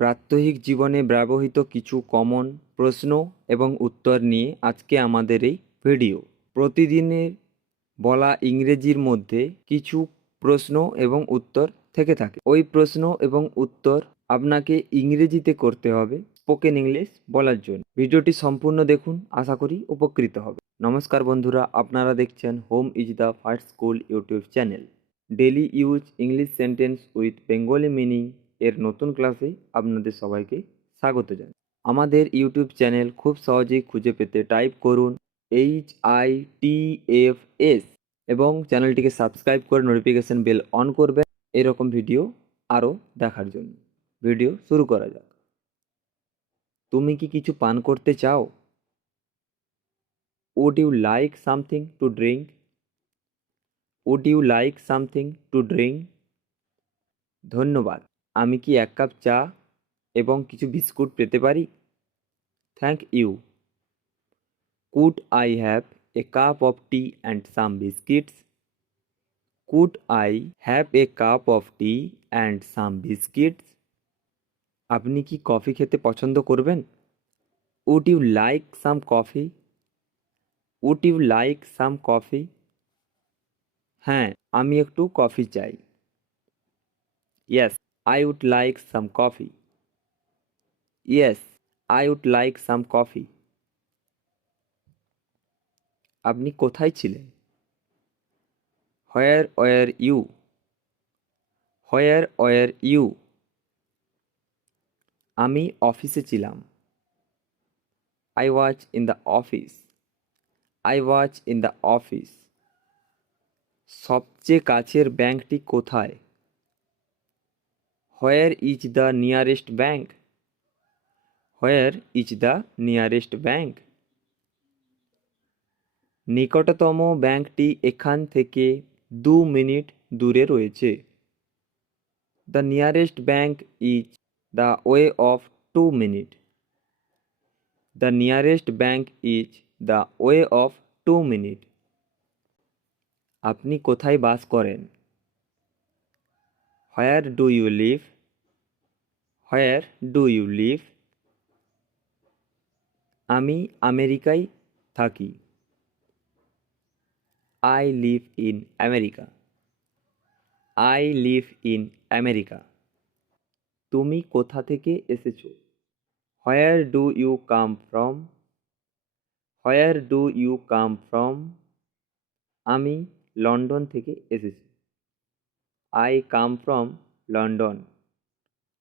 প্রাত্যহিক জীবনে ব্যবহৃত কিছু কমন প্রশ্ন এবং উত্তর নিয়ে আজকে আমাদের এই ভিডিও। প্রতিদিনের বলা ইংরেজির মধ্যে কিছু প্রশ্ন এবং উত্তর থেকে থাকে। ওই প্রশ্ন এবং উত্তর আপনাকে ইংরেজিতে করতে হবে স্পোকেন ইংলিশ বলার জন্য। ভিডিওটি সম্পূর্ণ দেখুন, আশা করি উপকৃত হবে। নমস্কার বন্ধুরা, আপনারা দেখছেন home is the first school YouTube channel. Daily use English sentence with Bengali meaning এর নতুন ক্লাসে আপনাদের সবাইকে স্বাগত জানাই। আমাদের ইউটিউব চ্যানেল খুব সহজেই খুঁজে পেতে টাইপ করুন HITFS এবং চ্যানেলটিকে সাবস্ক্রাইব করে নোটিফিকেশন বেল অন করবেন এরকম ভিডিও আরও দেখার জন্য। ভিডিও শুরু করা যাক। তুমি কি কিছু পান করতে চাও? Would you like something to drink? Would you like something to drink? ধন্যবাদ। আমি কি এক কাপ চা এবং কিছু বিস্কুট পেতে পারি? Thank you. Could I have a cup of tea and some biscuits? Could I have a cup of tea and some biscuits? আপনি কি কফি খেতে পছন্দ করবেন? Would you like some coffee? Would you like some coffee? হ্যাঁ, আমি একটু coffee চাই। Yes, I would like some coffee. Yes, I would like some coffee. আপনি কোথায় ছিলেন? Where were you? Where were you? আমি অফিসে ছিলাম। I was in the office. I was in the office. সবচেয়ে কাছের ব্যাংকটি কোথায়? Where is the nearest bank? Where is the nearest bank? নিকটতম ব্যাংকটি এখান থেকে 2 মিনিট দূরে রয়েছে। The nearest bank is the way of 2 minutes. The nearest bank is the way of 2 minutes. আপনি কোথায় বাস করেন? Where do you live? Where do you live? আমি আমেরিকায় থাকি। I live in America. I live in America. তুমি কোথা থেকে এসেছো? Where do you come from? Where do you come from? আমি লন্ডন থেকে এসেছি। I come from London.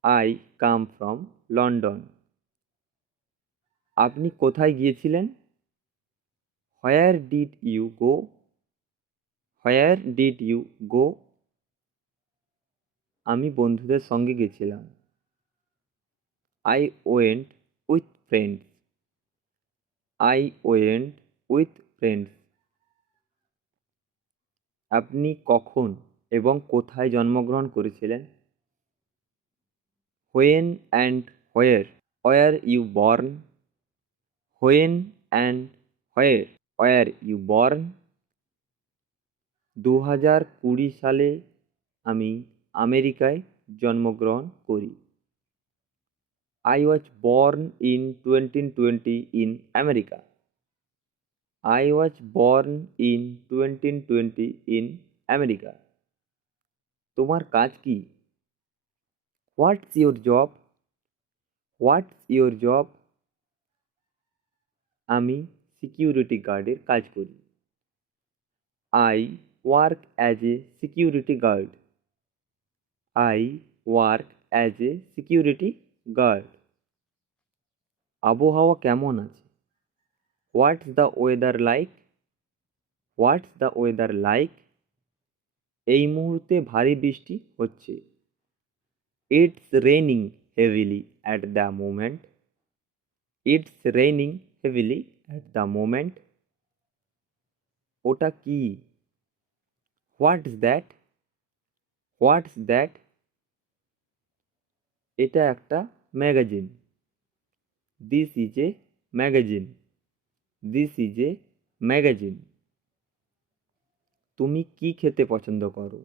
I come from London. আপনি কোথায় গিয়েছিলেন? Where did you go? Where did you go? আমি বন্ধুদের সঙ্গে গেছিলাম। I went with friends. I went with friends. আপনি কখন এবং কোথায় জন্মগ্রহণ করেছিলেন? When and where were you born? When and where were you born? 2020 সালে আমি আমেরিকায় জন্মগ্রহণ করি। I was born in 2020 in America. I was born in 2020 in America. তোমার কাজ কি? What's your job? What's your job? আমি সিকিউরিটি গার্ডের কাজ করি। I work as a security guard. I work as a security guard. আবহাওয়া কেমন আছে? What's the weather like? What's the weather like? এই মুহূর্তে ভারী বৃষ্টি হচ্ছে। It's raining heavily at the moment. It's raining heavily at the moment. ওটা কি? What's that? What's that? এটা একটা magazine. This is a magazine. This is a magazine. তুমি কি খেতে পছন্দ করো?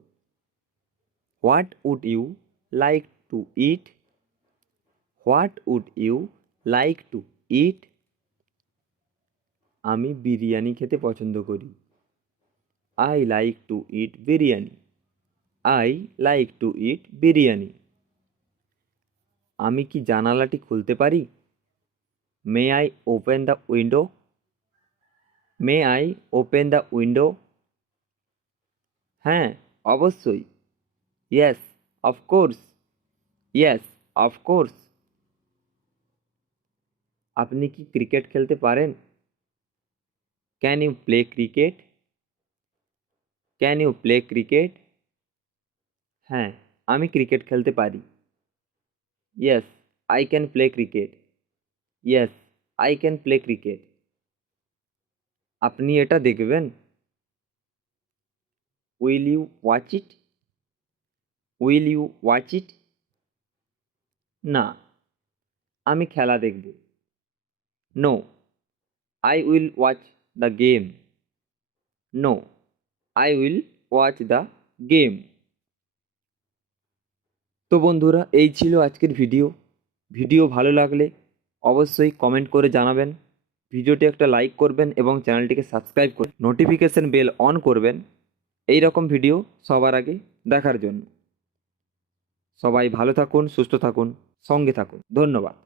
What would you like to eat? What would you like to eat? আমি বিরিয়ানি খেতে পছন্দ করি। I like to eat biryani. I like to eat biryani. আমি কি জানালাটি খুলতে পারি? May I open the window? May I open the window? হ্যাঁ, অবশ্যই। Yes, of course. Yes, of course. আপনি কি ক্রিকেট খেলতে পারেন? Can you play cricket? Can you play cricket? হ্যাঁ, আমি ক্রিকেট খেলতে পারি। Yes, I can play cricket. Yes, I can play cricket. আপনি এটা দেখবেন? Will you watch it? Will you watch it? না, আমি খেলা দেখব। No, I will watch the game. No, I will watch the game. তো বন্ধুরা, এই ছিল আজকের ভিডিও। ভিডিও ভালো লাগলে অবশ্যই কমেন্ট করে জানাবেন। ভিডিওটি একটা লাইক করবেন এবং চ্যানেলটিকে সাবস্ক্রাইব করে নোটিফিকেশন বেল অন করবেন এই রকম ভিডিও সবার আগে দেখার জন্য। সবাই ভালো থাকুন, সুস্থ থাকুন, সঙ্গে থাকুন। ধন্যবাদ।